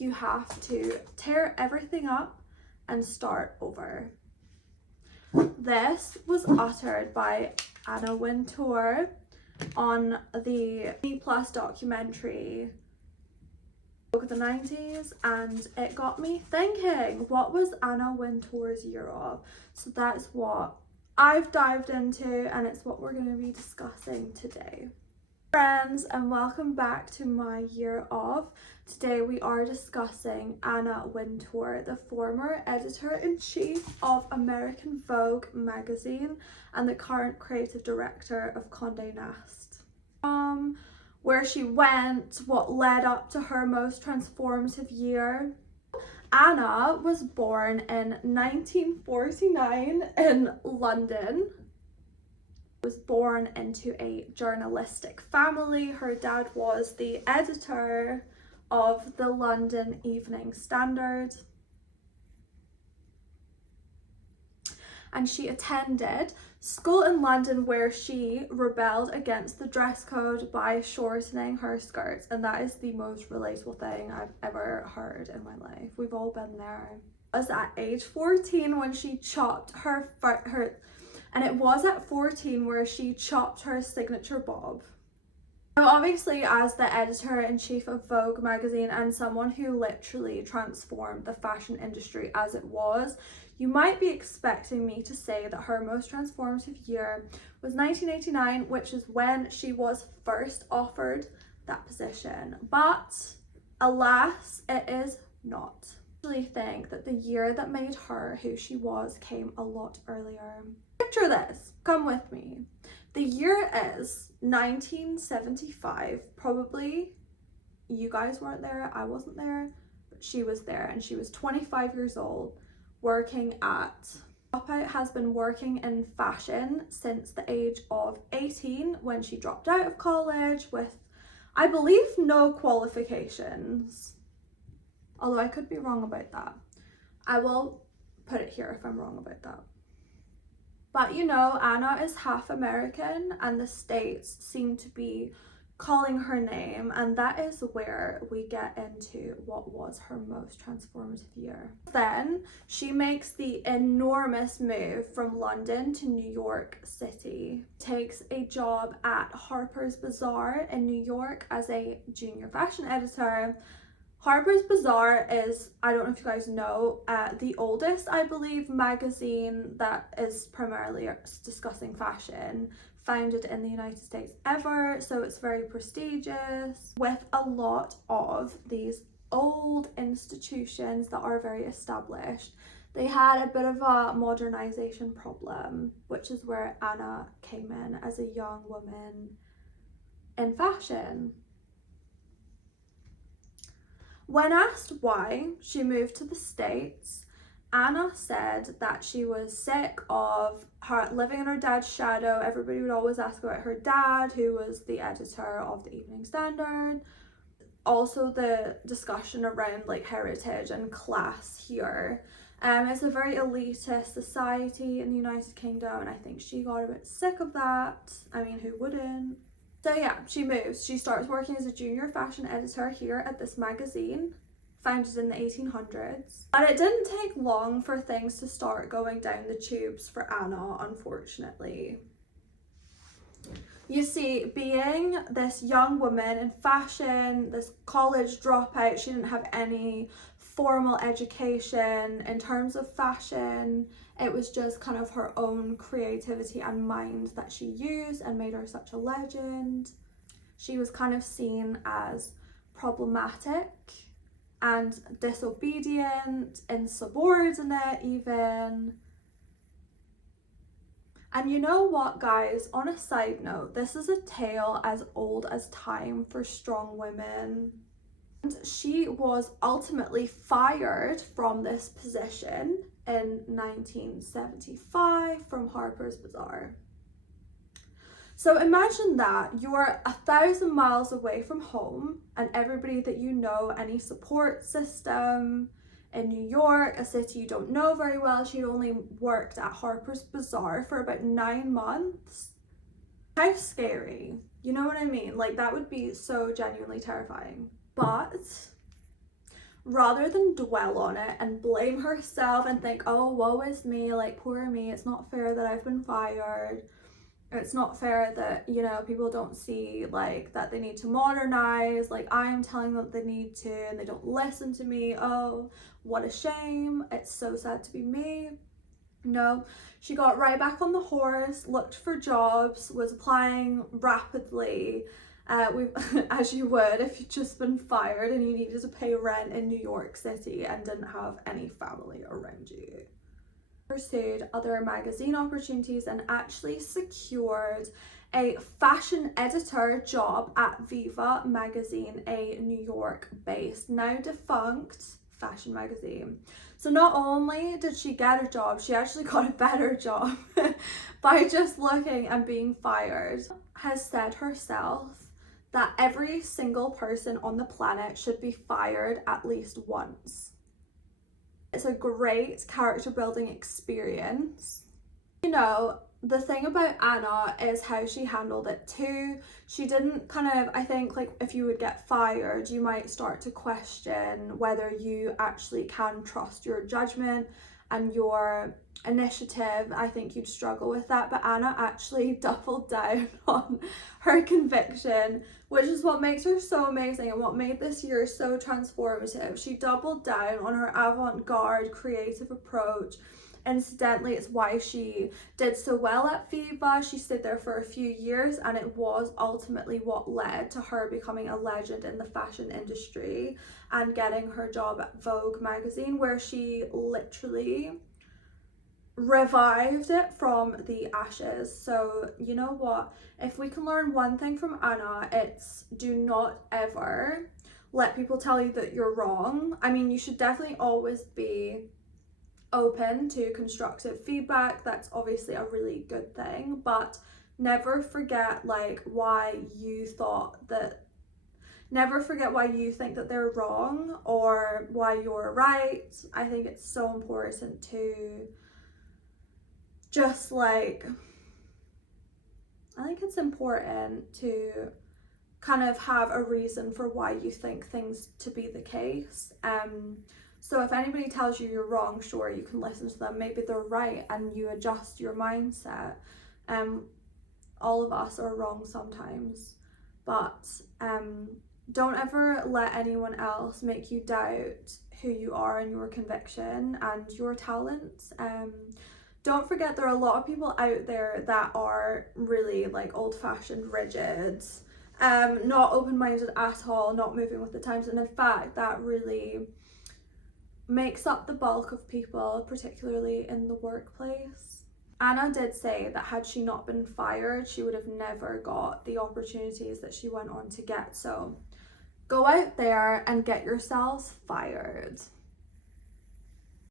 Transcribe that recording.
you have to tear everything up and start over. This was uttered by Anna Wintour on the Plus documentary of the 90s, and it got me thinking, what was Anna Wintour's year of? So that's what I've dived into, and it's what we're going to be discussing today. Friends, and welcome back to my year of. Today we are discussing Anna Wintour, the former editor-in-chief of American Vogue magazine and the current creative director of Condé Nast. Where she went, what led up to her most transformative year. Anna was born in 1949 in London. Was born into a journalistic family. Her dad was the editor of the London Evening Standard, and she attended school in London where she rebelled against the dress code by shortening her skirts, and that is the most relatable thing I've ever heard in my life. We've all been there. It was at age 14 when she chopped her and it was at 14 where she chopped her signature bob. Now, obviously, as the editor-in-chief of Vogue magazine and someone who literally transformed the fashion industry as it was, you might be expecting me to say that her most transformative year was 1989, which is when she was first offered that position. But alas, it is not. I actually think that the year that made her who she was came a lot earlier. Picture this, come with me. The year is 1975. Probably you guys weren't there, I wasn't there, but she was there, and she was 25 years old working at Dropout. Has been working in fashion since the age of 18 when she dropped out of college with, I believe, no qualifications. Although I could be wrong about that. I will put it here if I'm wrong about that. But you know, Anna is half American and the States seem to be calling her name, and that is where we get into what was her most transformative year. Then she makes the enormous move from London to New York City, takes a job at Harper's Bazaar in New York as a junior fashion editor. Harper's Bazaar is, I don't know if you guys know, the oldest, I believe, magazine that is primarily discussing fashion, founded in the United States ever, so it's very prestigious, with a lot of these old institutions that are very established. They had a bit of a modernization problem, which is where Anna came in as a young woman in fashion. When asked why she moved to the States, Anna said that she was sick of her living in her dad's shadow. Everybody would always ask about her dad, who was the editor of the Evening Standard. Also the discussion around like heritage and class here. It's a very elitist society in the United Kingdom, and I think she got a bit sick of that. I mean, who wouldn't? So yeah, she moves. She starts working as a junior fashion editor here at this magazine, founded in the 1800s. But it didn't take long for things to start going down the tubes for Anna, unfortunately. You see, being this young woman in fashion, this college dropout, she didn't have any formal education in terms of fashion. It was just kind of her own creativity and mind that she used and made her such a legend. She was kind of seen as problematic and disobedient, insubordinate even. And you know what, guys, on a side note, this is a tale as old as time for strong women. And she was ultimately fired from this position in 1975 from Harper's Bazaar. So imagine that you're 1,000 miles away from home, and everybody that you know, any support system in New York, a city you don't know very well. She'd only worked at Harper's Bazaar for about 9 months. How scary, you know what I mean? Like, that would be so genuinely terrifying. But rather than dwell on it and blame herself and think, oh, woe is me, like, poor me, it's not fair that I've been fired, it's not fair that, you know, people don't see like that they need to modernize, like I'm telling them they need to and they don't listen to me, oh, what a shame, it's so sad to be me. No, she got right back on the horse, looked for jobs, was applying rapidly, as you would if you'd just been fired and you needed to pay rent in New York City and didn't have any family around you. Pursued other magazine opportunities and actually secured a fashion editor job at Viva Magazine, a New York based, now defunct fashion magazine. So not only did she get a job, she actually got a better job by just looking and being fired. Has said herself that every single person on the planet should be fired at least once. It's a great character building experience. You know, the thing about Anna is how she handled it too. She didn't kind of, I think, like if you would get fired, you might start to question whether you actually can trust your judgment and your initiative. I think you'd struggle with that, but Anna actually doubled down on her conviction, which is what makes her so amazing and what made this year so transformative. She doubled down on her avant-garde creative approach. Incidentally, it's why she did so well at Viva. She stayed there for a few years and it was ultimately what led to her becoming a legend in the fashion industry and getting her job at Vogue magazine, where she literally revived it from the ashes. So you know what, if we can learn one thing from Anna, it's do not ever let people tell you that you're wrong. I mean, you should definitely always be open to constructive feedback, that's obviously a really good thing, but never forget like why you thought that, never forget why you think that they're wrong or why you're right. I think it's so important to just like, I think it's important to kind of have a reason for why you think things to be the case. So if anybody tells you you're wrong, sure, you can listen to them, maybe they're right, and you adjust your mindset. All of us are wrong sometimes, but don't ever let anyone else make you doubt who you are and your conviction and your talents. Don't forget there are a lot of people out there that are really like old-fashioned, rigid, not open-minded at all, not moving with the times, and in fact that really makes up the bulk of people, particularly in the workplace. Anna did say that had she not been fired, she would have never got the opportunities that she went on to get. So go out there and get yourselves fired.